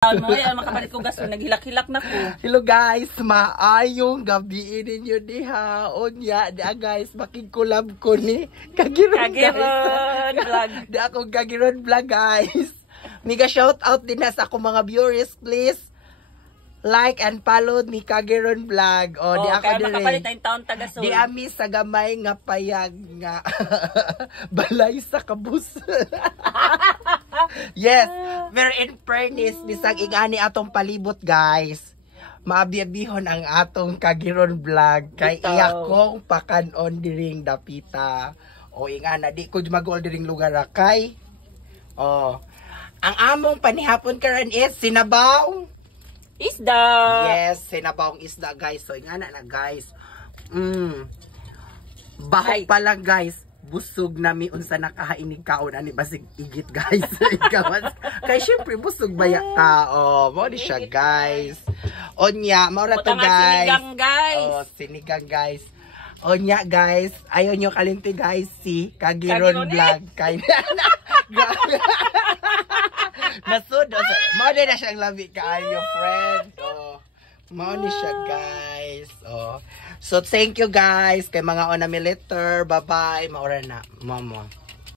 Mo ay makapalit ko gasto naghilak-hilak na ko. Hello guys, maayong gabi ninyo diha. Onya, dia guys, makig-collab ko ni Kagiron vlog. Di ako Kagiron vlog guys. Mega shout out din na sa akong mga viewers, please. Like and follow ni Kagiron vlog. O, di ako kaya dire. makapalit tayong taon taga-sol. Di ami sa gamay nga payag nga balay sa kabus. Yes, we're in fairness bisag ingani atong palibot guys. Maabiyabihon ang atong Kagiron vlog kay iya kong pakanon diring dapita. O ingana di ko mag-ol diring lugar kay. Oh. Ang among panihapon karon is sinabaw isda. Yes, sinabawang isda guys. So ingana na guys. Bahog pa lang guys. Busog nami unsa nakahainig kaon ani basig igit guys. Kay syempre busog baya ka. Oh, mo di siya guys. Onya, mao ra to guys. Sinigang guys. Oh, sinigang guys. Onya guys, ayo nyo kalimti guys si Kagiron vlog kay nasud. Mao di na siyang labi kaayo friend. Oh. Mao ni siya guys. Oh. So thank you guys kay mga onamiliter. Bye bye. Maura na. Mamo.